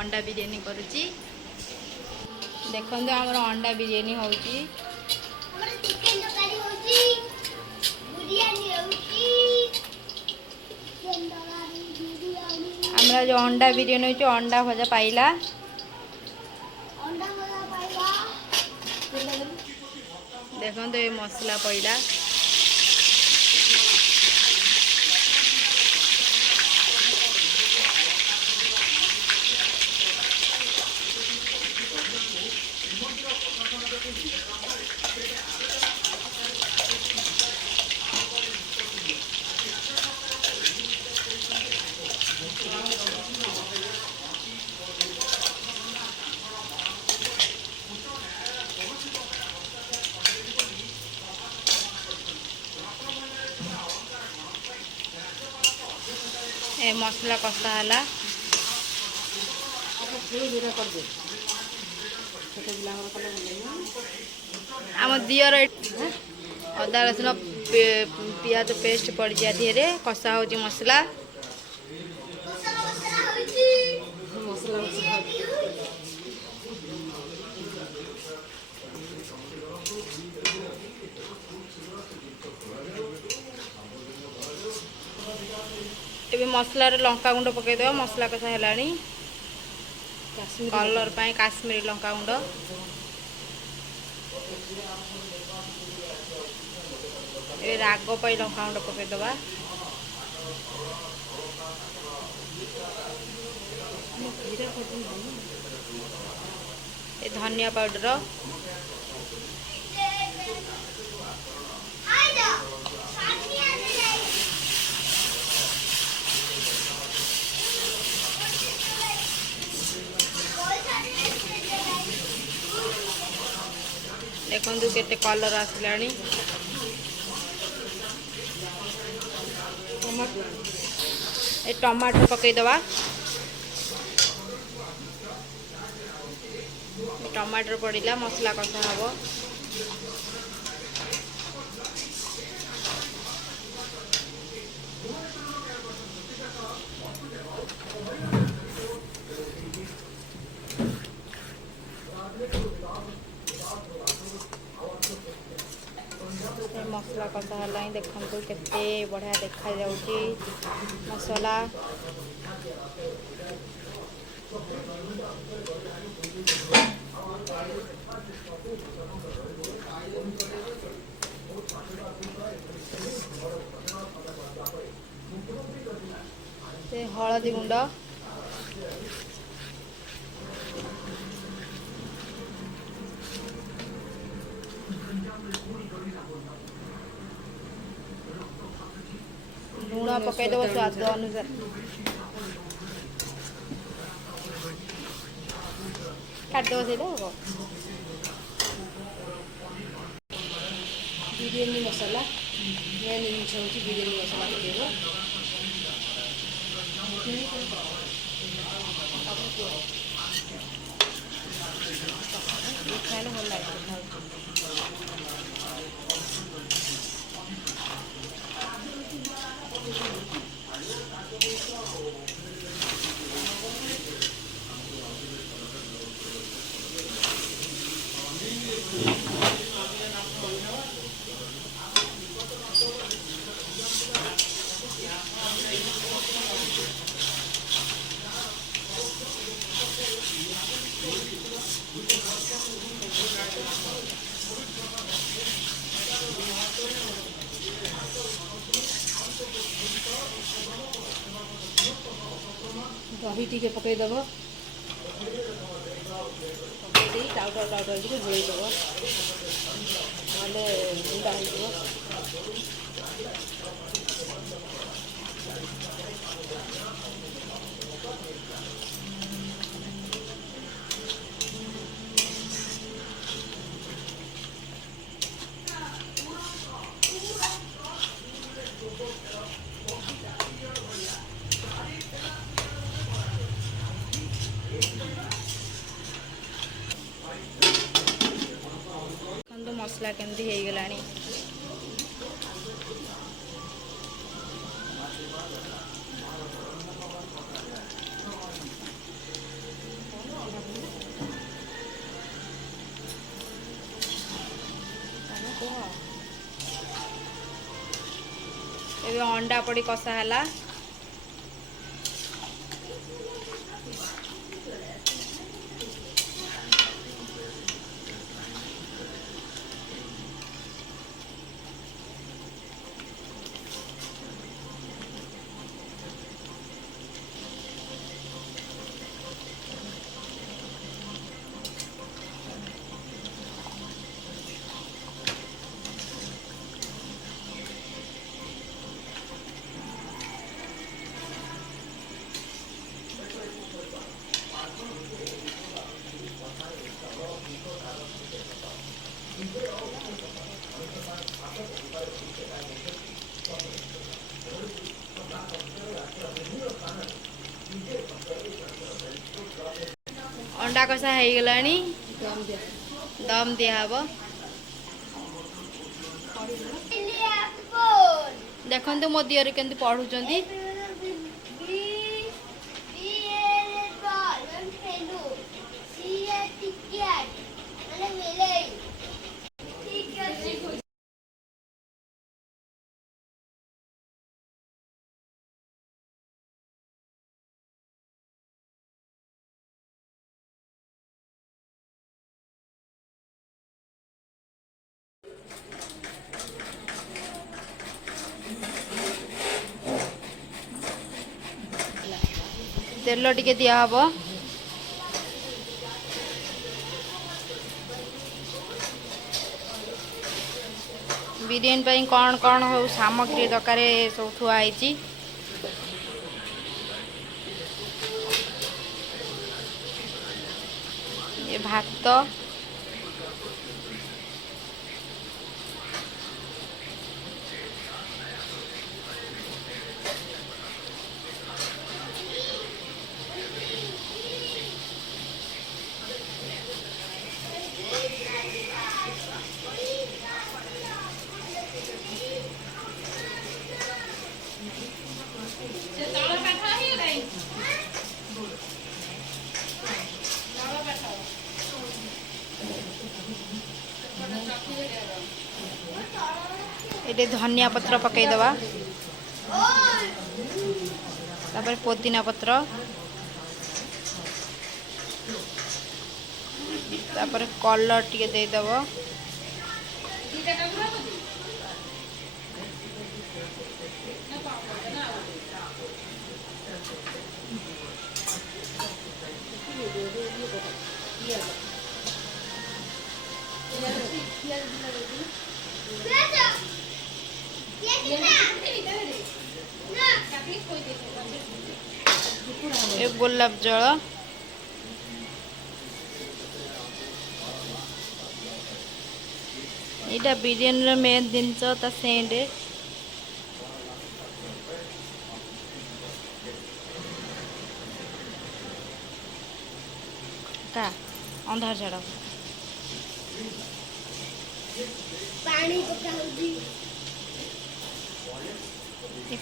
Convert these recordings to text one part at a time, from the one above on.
अंडा बिरयानी करुची देखो आमर अंडा बिरयानी होची हमरा जो अंडा बिरयानी होची अंडा भजा पाइला देखो ये मसला पड़ा ए मसला कषा है आम दियर अदा रसुण पियाज पेस्ट पड़ जा धीरे कषा हो मसला ए मसला लंका गुंड पकईद मसला कषा है कलर पाई काश्मीरी लंका गुंड ए राग पाई लंका गुंड पकईदबा ए धनिया पाउडर देखो केते कलर आसला टमाटर पकईदबा टमाटर पड़ा मसला कषा हम मसला कषा है देखो केते बढ़िया देखा जाउची मसला हलदी गुंड लुण पकईदब स्वाद अनुसार काटदेव से बिरयानी मसाला मेन जिनिस हूँ बिरयानी मसाला पकड़ खाने भल लगे दही टी पकईदब पकई टाउटर टाउटर गोलैदब ना गुंडा हो मसला केमती हो गला ଏବେ ଅଣ୍ଡା ପଡ଼ି କଷା ହେଲା। अंडा कषा हो गलानी दम दिया हबो। देखंतु मो दियर केंति पढुचंती। तेल टिके दिया हबो। बिरयानी ପାଇଁ कौन कौन हो सामग्री दरकार सब थुआई। ये भात, ये धनिया पत्र पकईदवा, तापर पुदीना पत्र, तापर कलर टिके देदव। एक गोलाप जल, यहाँ बिरयानी मेन जिनस सेंट का अंधार झाड़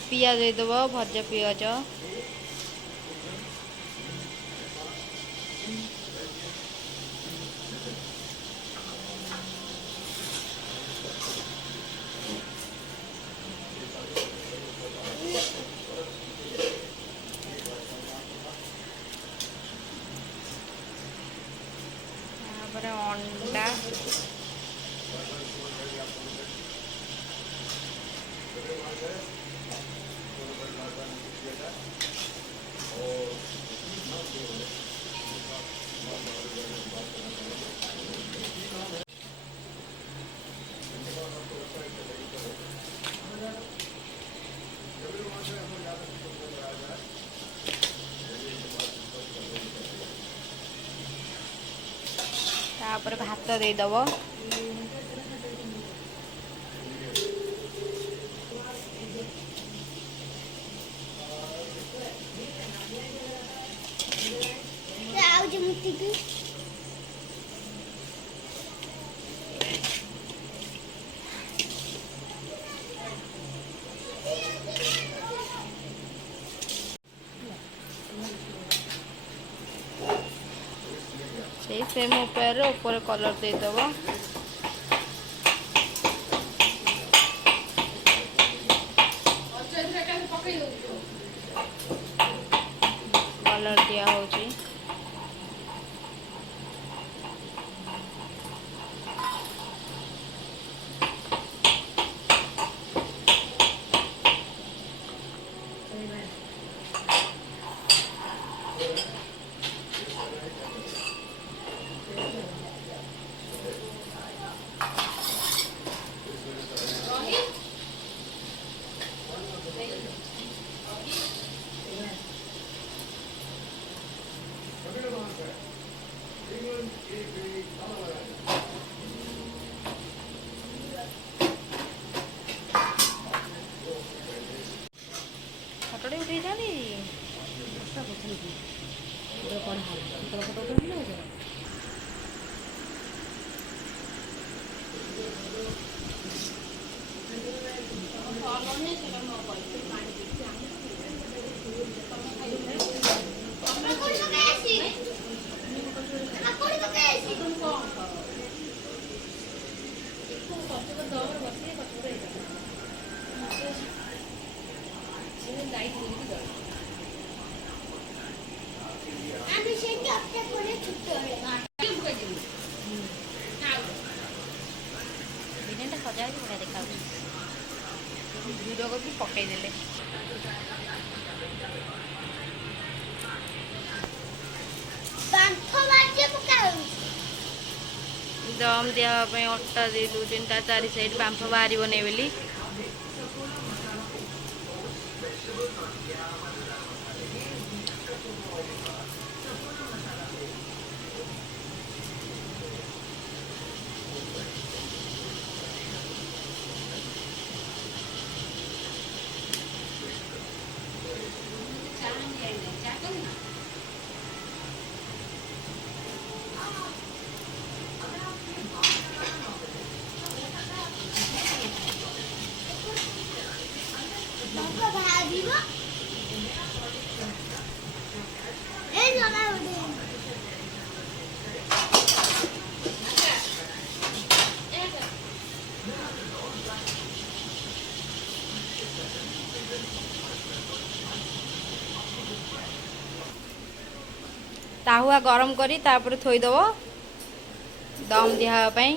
पियाज देदब, भजा पियाज, अंडा, तापर भात देदब, सेम ऊपर कलर देदब। ବିରିୟାନୀଟା ସଜା ହେଇକି ବଢ଼ିଆ ଦେଖାଯାଉଛି। ଭିଡ଼ିଓ କରିକି ପକେଇଦେଲେ। ଦମ୍ ଦିଆ ହେବା ପାଇଁ ଅଟା ଦେଇ ଦେଉଛନ୍ତି, ତା ଚାରି ସାଇଡ୍ ବାମ୍ଫ ବାହାରିବନି ବୋଲି। ତାୱା ଗରମ କରି ତାପରେ ଥୋଇଦେବ ଦମ୍ ଦିଆ ହେବା ପାଇଁ।